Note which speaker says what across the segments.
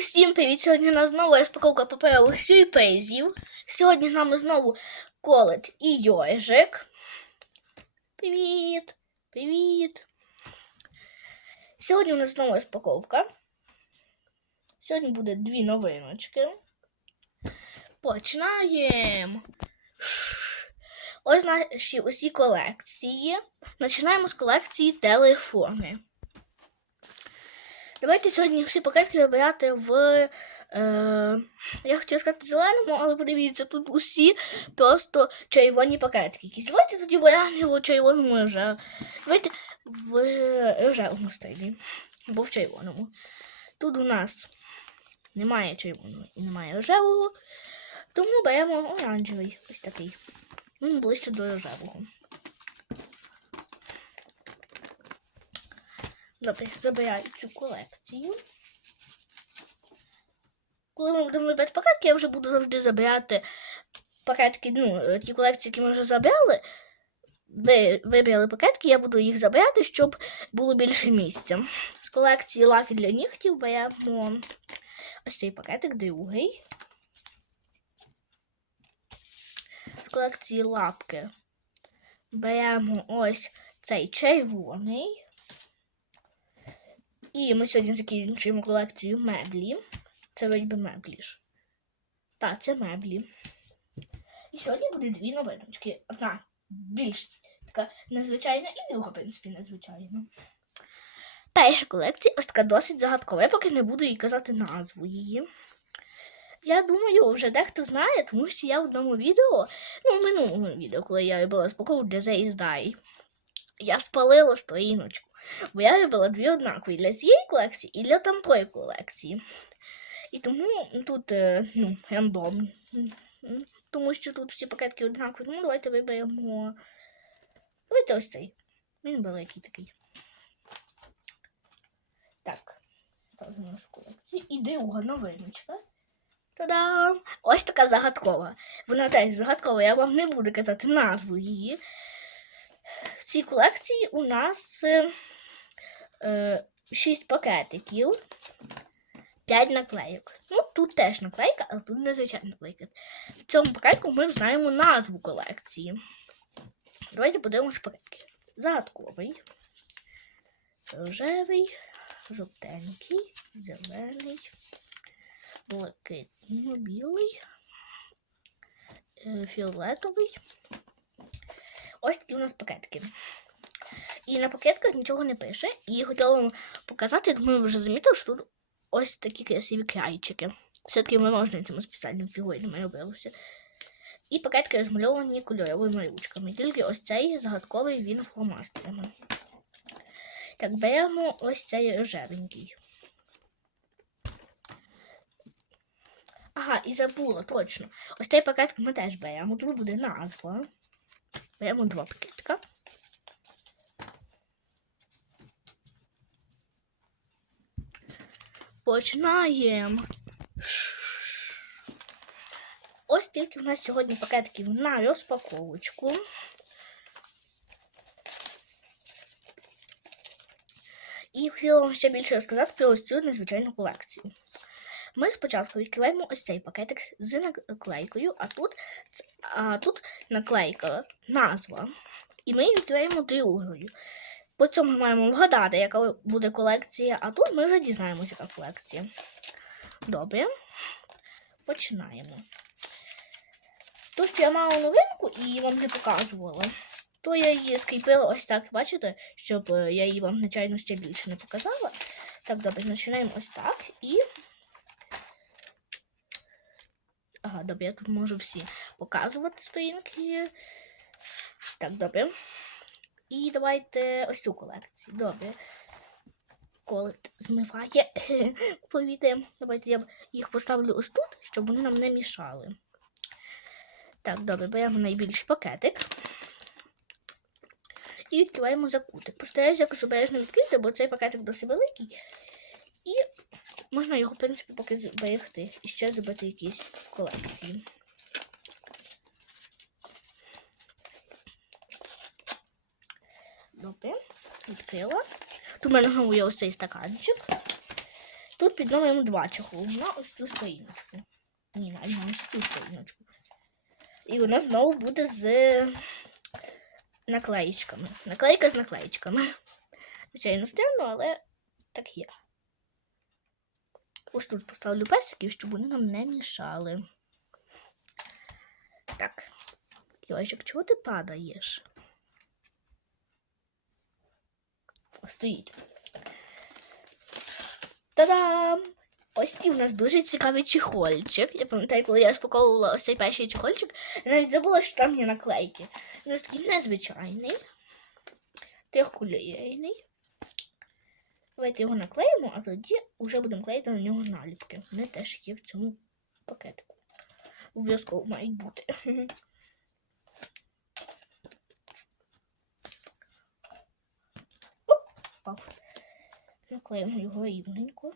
Speaker 1: Усім привіт! Сьогодні у нас знову розпаковка паперових сюрпризів. Сьогодні з нами знову Колет і Йожик. Привіт! Привіт! Сьогодні у нас знову розпаковка. Сьогодні буде дві новиночки. Починаємо! Ось наші усі колекції. Починаємо з колекції телефони. Давайте сьогодні всі пакетки вибирати в. Е, я хотіла сказати зеленому, але подивіться, тут усі просто червоні пакетки. якісь. Давайте тоді в оранжево-червоному вже. Давайте в рожевому стилі. Або в червоному. Тут у нас немає червоного і немає рожевого. Тому беремо оранжевий. Ось такий. Він ближче до рожевого. Добре, забираю цю колекцію. Коли ми будемо вибирати пакетки, я вже буду завжди забирати пакетки, ну, ті колекції, які ми вже забрали. Ви вибрали пакетки, я буду їх забирати, щоб було більше місця. З колекції лаки для нігтів беремо ось цей пакетик, другий. З колекції лапки беремо ось цей червоний. І ми сьогодні закінчуємо колекцію меблі. Це вроді меблі ж. Так, це меблі. І сьогодні буде дві новиночки. Одна більш така незвичайна і друга, в принципі, незвичайна. Перша колекція ось така досить загадкова. Я поки не буду їй казати назву її. Я думаю, вже дехто знає, тому що я в одному відео, ну, в минулому відео, коли я робила спокову для Die, я спалила сторіночку. Бо я робила дві однакові для цієї колекції і для тамтої колекції. І тому тут е, ну, рандом. Тому що тут всі пакетки однакові. Ну, давайте виберемо. Давайте ось цей. Він великий такий. Так. І друга новиночка. Та-дам! Ось така загадкова. Вона теж загадкова, я вам не буду казати назву її. В цій колекції у нас е, 6 пакетиків, 5 наклейок. Ну, тут теж наклейка, але тут незвичайна наклейка. В цьому пакетку ми знаємо назву колекції. Давайте подивимося пакетки. Загадковий, рожевий, жовтенький, зелений, блакитний, білий, е, фіолетовий. Ось такі у нас пакетки. І на пакетках нічого не пише. І хотіла вам показати, як ми вже замітили, що тут ось такі красиві крайчики. Все такими ножницями спеціальними фігурами робилося. І пакетки розмальовані кольоровими ручками. Тільки ось цей загадковий він фломастерами. Так, беремо ось цей рожевенький. Ага, і забула, точно. Ось цей пакетик ми теж беремо. Тут буде назва. Беремо два пакетика. Починаємо. Ось тільки у нас сьогодні пакетиків на розпаковочку. І хотіла вам ще більше розказати про ось цю незвичайну колекцію. Ми спочатку відкриваємо ось цей пакетик з наклейкою, а тут, а тут наклейка, назва. І ми відкриваємо другою. По цьому ми маємо вгадати, яка буде колекція, а тут ми вже дізнаємося, яка колекція. Добре. Починаємо. То, що я мала новинку і вам не показувала, то я її скріпила ось так, бачите, щоб е, я її вам, звичайно, ще більше не показала. Так, добре, починаємо ось так і. Ага, добре, я тут можу всі показувати сторінки. Так, добре. І давайте ось цю колекцію. Добре. Коли змиває повітря. Давайте я їх поставлю ось тут, щоб вони нам не мішали. Так, добре, беремо найбільший пакетик. І відкриваємо закутик. Постараюся якось обережно відкрити, бо цей пакетик досить великий. І можна його, в принципі, поки зберегти. І ще зробити якісь колекції. Добре, відкрила. Тут у мене є ось цей стаканчик. Тут під номером 2 чохол на ось цю сторіночку. Ні, на ось цю сторіночку. І вона знову буде з наклеїчками. Наклейка з наклеїчками. Звичайно, стильно, але так є. Ось тут поставлю песиків, щоб вони нам не мішали. Так. Івайчик, чого ти падаєш? Стоїть. Та-дам! Ось такий у нас дуже цікавий чехольчик. Я пам'ятаю, коли я розпаковувала ось цей перший чехольчик, я навіть забула, що там є наклейки. Він ось такий незвичайний, трьохкулейний. Давайте його наклеїмо, а тоді вже будемо клеїти на нього наліпки. Вони теж є в цьому пакетику. Обов'язково мають бути. Оп, впав. Наклеїмо його рівненько.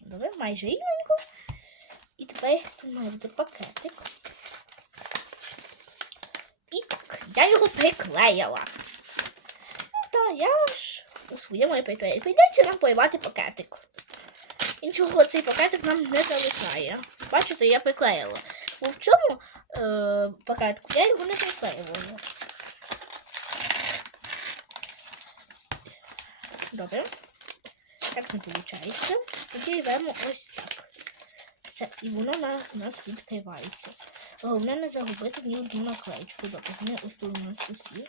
Speaker 1: Добре, майже рівненько. І тепер тут має бути пакетик. І так, я його приклеїла. Ну та я ж у своєму репертуарі. Прийдеться нам поївати пакетик. Іншого цей пакетик нам не залишає. Бачите, я приклеїла. Бо в цьому е, пакетику я його не приклеювала. Добре. Так не виходить. Тоді беремо ось так. Все, і воно на, нас відкривається. Головне не загубити ні одну наклеечку. Добре, вони ось тут у нас усі.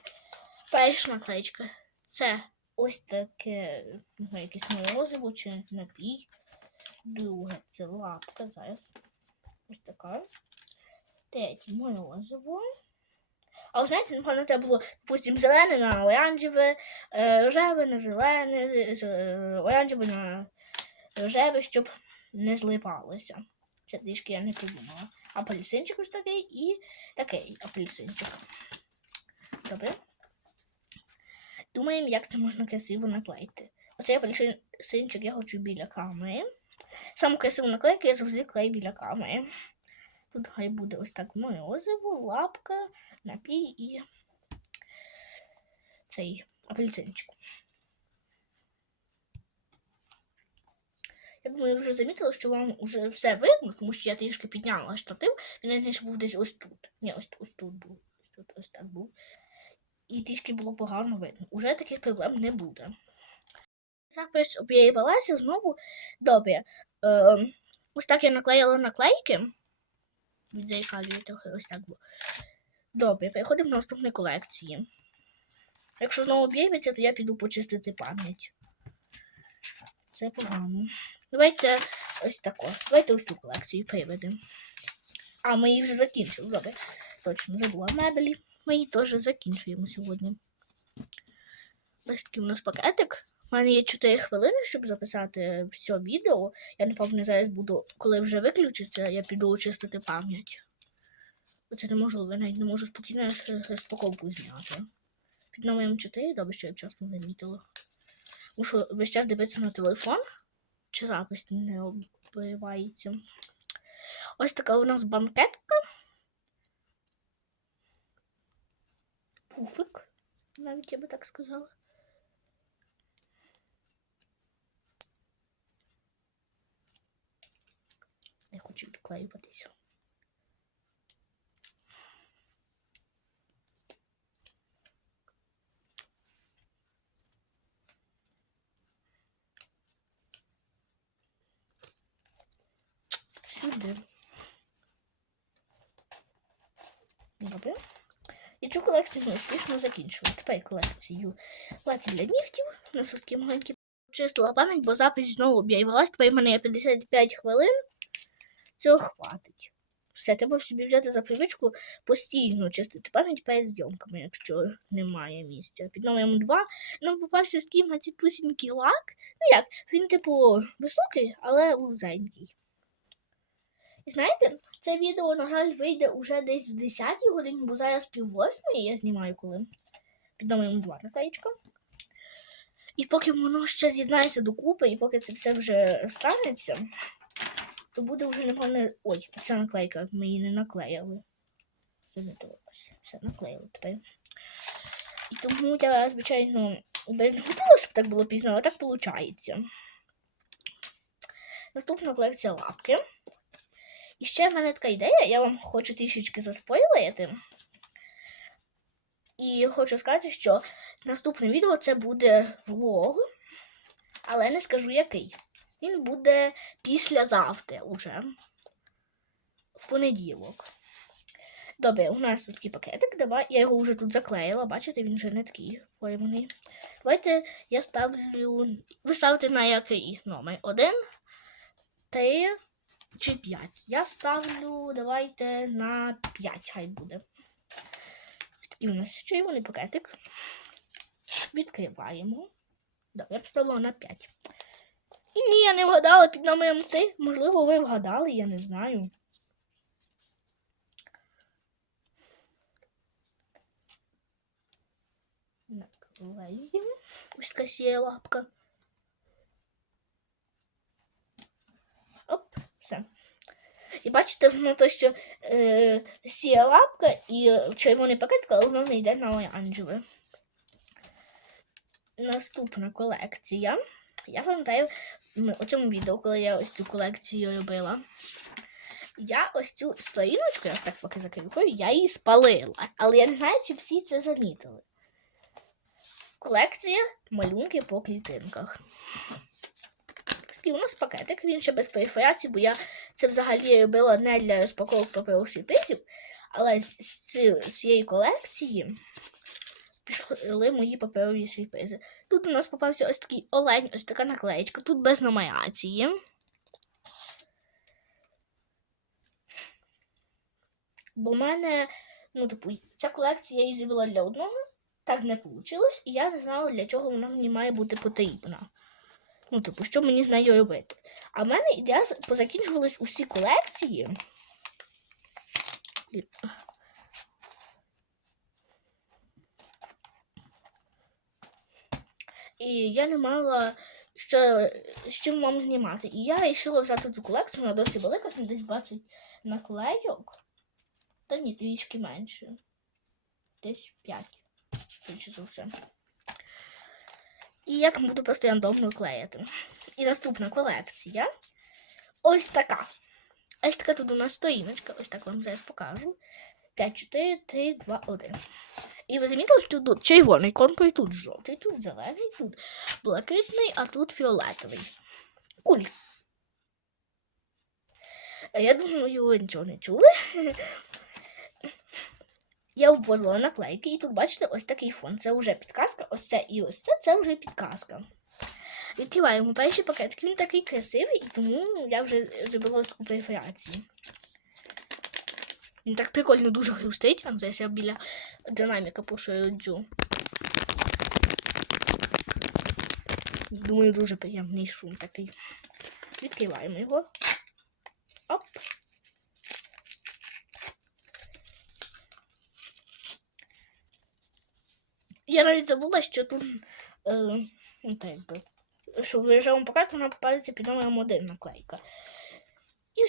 Speaker 1: Перша наклеечка. Це ось таке, не знаю, якесь морозиво чи напій. Друге це лапка. Зараз. Ось така. Третє морозиво. А ви знаєте, напевно, треба було, допустим, зелене на оранжеве, е, рожеве на зелене, е, оранжеве на рожеве, щоб не злипалося. Це трішки я не придумала. Апельсинчик ось такий і такий апельсинчик. Добре. Думаємо, як це можна красиво наклеїти. Оцей апельсинчик я хочу біля камери. Саму красиву наклейку я завжди клею біля камери. Тут хай буде ось так морозиво, лапка, напій і цей апельсинчик. Я думаю, ви вже замітили, що вам вже все видно, тому що я трішки підняла штатив, він раніше був десь ось тут. Ні, ось, ось тут був. Ось тут ось так був. І трішки було погано видно. Уже таких проблем не буде. Запис об'явилася знову. Добре. Е, ось так я наклеїла наклейки. Відзеркалюю трохи ось так. було. Добре, переходимо до наступної колекції. Якщо знову об'явиться, то я піду почистити пам'ять. Це погано. Давайте ось тако. Давайте ось цю колекцію приведемо. А, ми її вже закінчили. Добре. Точно забула мебелі. Ми її теж закінчуємо сьогодні. Ось такий у нас пакетик. У мене є 4 хвилини, щоб записати все відео. Я, напевно, зараз буду, коли вже виключиться, я піду очистити пам'ять. Бо Це неможливо, я навіть не можу спокійно розпаковку зняти. Під номером 4, добре, що я вчасно замітила. Мушу весь час дивитися на телефон, чи запис не обривається. Ось така у нас банкетка. Пуфик, навіть я би так сказала. Не хочу відклеюватися. Добре. І цю колекцію ми успішно закінчили. Тепер колекцію лаки для нігтів. На сутки маленькі чистила пам'ять, бо запись знову об'явилась. Тепер в мене є 55 хвилин. Цього хватить. Все, треба собі взяти за привичку постійно чистити пам'ять перед зйомками, якщо немає місця. Під номером 2 нам попався з ким ці пусінький лак. Ну як, він, типу, високий, але вузенький. І знаєте, це відео, на жаль, вийде уже десь в 10 годині, бо зараз пів восьмої я знімаю коли. Під номером 2 наклеїчка. І поки воно ще з'єднається докупи, і поки це все вже станеться, то буде вже, напевно. Ой, ця наклейка, ми її не наклеїли. Замітилася. Все наклеїли тепер. І тому я, звичайно, не хотіла, щоб так було пізно, але так виходить. Наступна колекція лапки. І ще в мене така ідея, я вам хочу трішечки заспойлити. І хочу сказати, що наступне відео це буде влог, але не скажу який. Він буде післязавтра уже. В понеділок. Добре, у нас тут такий пакетик. Давай, я його вже тут заклеїла, бачите, він вже не такий пойманий. Давайте я ставлю. Ви ставите на який номер? Один, три чи п'ять. Я ставлю, давайте на п'ять, хай буде. Такий у нас червоний пакетик. Відкриваємо. Добре, я поставила на 5. Я не вгадала під номером 3. Можливо, ви вгадали, я не знаю. Наклеюємо. Ось така сіє лапка. Оп, все. І бачите, воно то, що е, сіє лапка і червоний пакет, але воно не йде на оранжеве. Наступна колекція. Я пам'ятаю у цьому відео, коли я ось цю колекцію робила. Я ось цю сторіночку, я ось так поки закрию, я її спалила. Але я не знаю, чи всі це замітили. Колекція малюнки по клітинках. Такий у нас пакетик, він ще без периферації, бо я це взагалі робила не для розпаковок паперових сюрпризів, але з цієї колекції пішли мої паперові сюрпризи. Тут у нас попався ось такий олень, ось така наклеєчка, тут без номерації. Бо в мене, ну, типу, ця колекція я її зробила для одного, так не вийшло, і я не знала, для чого вона мені має бути потрібна. Ну, типу, що мені з нею робити. А в мене ідея позакінчувались усі колекції. І я не мала що, з чим вам знімати. І я вирішила взяти цю колекцію, вона досить велика, там десь 20 наклейок. Та ні, трішки менше. Десь 5. Швидше за все. І я буду просто рандомно клеїти. І наступна колекція. Ось така. Ось така тут у нас сторіночка. Ось так вам зараз покажу. 5, 4, 3, 2, 1. І ви замітили, що тут червоний контур, тут жовтий, тут зелений, тут блакитний, а тут фіолетовий. Куль. Я думаю, ви нічого не чули. Я вводила наклейки, і тут бачите ось такий фон. Це вже підказка. Ось це і ось це це вже підказка. Відкриваємо перший пакетик. Він такий красивий, і тому я вже зробила ось таку периферацію. Він так прикольно дуже хрустить. А зараз я біля динаміка поширю. Думаю, дуже приємний шум такий. Відкриваємо його. Оп. Я навіть забула, що тут е, ну, так якби, що в режиму покату вона попадається під номером 1 наклейка. І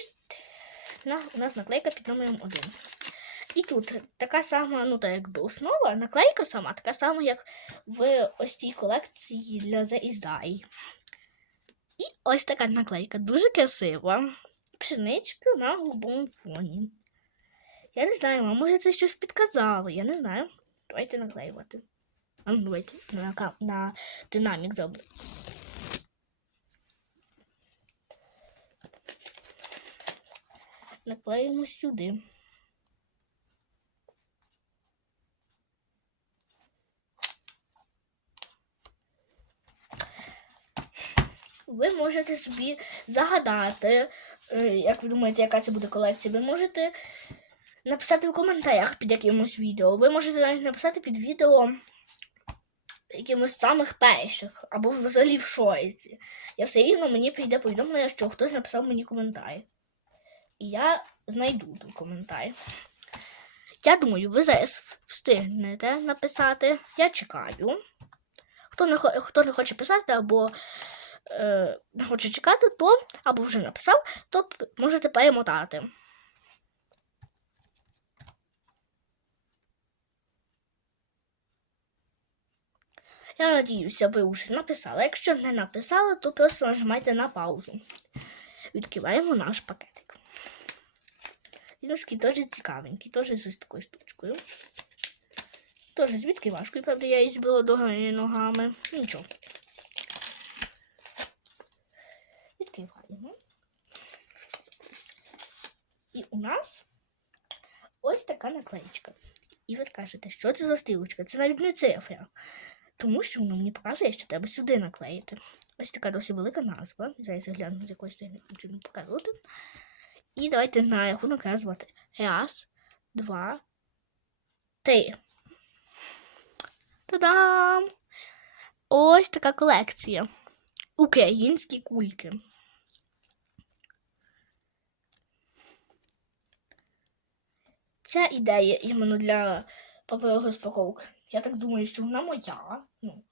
Speaker 1: на, у нас наклейка під номером 1. І тут така сама, ну так якби основа, наклейка сама, така сама, як в ось цій колекції для The Is Die. І ось така наклейка, дуже красива. Пшеничка на голубому фоні. Я не знаю, а може це щось підказало, я не знаю. Давайте наклеювати. А ну давайте на, ка- на динамік зробимо. Наклеїмо сюди. Ви можете собі загадати, е, як ви думаєте, яка це буде колекція. Ви можете написати у коментарях під якимось відео. Ви можете навіть написати під відео якимось самих перших, або взагалі в шоці. Я все рівно мені прийде повідомлення, що хтось написав мені коментар. І я знайду той коментар. Я думаю, ви зараз встигнете написати. Я чекаю. Хто не, хто не хоче писати, або е, не хоче чекати, то або вже написав, то можете перемотати. Я надіюся, ви вже написали. Якщо не написали, то просто нажимайте на паузу. Відкриваємо наш пакетик. Такий теж цікавенький, теж з такою штучкою. Теж з відкривашкою, правда, я її збила ногами. Нічого. Відкриваємо. І у нас ось така наклеїчка. І ви скажете, що це за стрілочка? Це навіть не цифра. Тому що воно мені показує, що треба сюди наклеїти. Ось така досить велика назва. Зараз я гляну, з якої сторони показувати. І давайте на рахунок назвати. Раз, два, три. Та-дам! Ось така колекція. Українські кульки. Ця ідея іменно для паперової розпаковки. Я так думаю, що вона моя. Ну,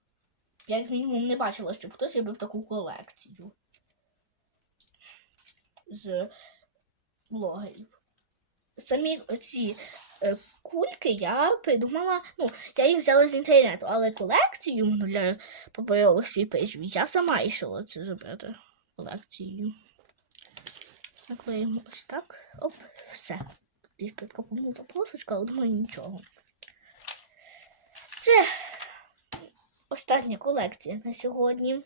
Speaker 1: я як мінімум не бачила, щоб хтось робив таку колекцію з блогерів. Самі ці е, кульки я придумала, ну, я їх взяла з інтернету, але колекцію іменно для паперових свіпежів я сама йшла це зробити колекцію. Наклеїмо ось так. Оп, все. Трішки така помута полосочка, але думаю нічого. Це остання колекція на сьогодні.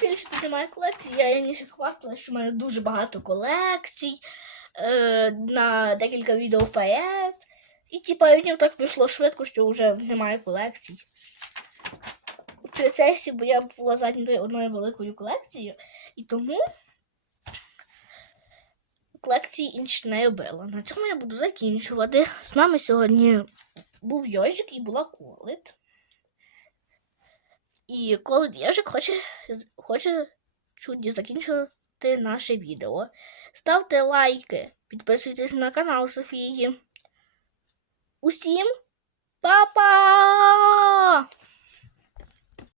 Speaker 1: Більше тут немає колекцій. Я раніше хвастала, що в мене дуже багато колекцій е, на декілька відео вперед. І типа днів так пішло швидко, що вже немає колекцій. У процесі, бо я була зайнята одною великою колекцією, і тому колекції інші не робила. На цьому я буду закінчувати. З нами сьогодні був Йожик і була Колит. І коли Єжик хоче, хоче чудні закінчити наше відео. Ставте лайки, підписуйтесь на канал Софії. Усім па-па!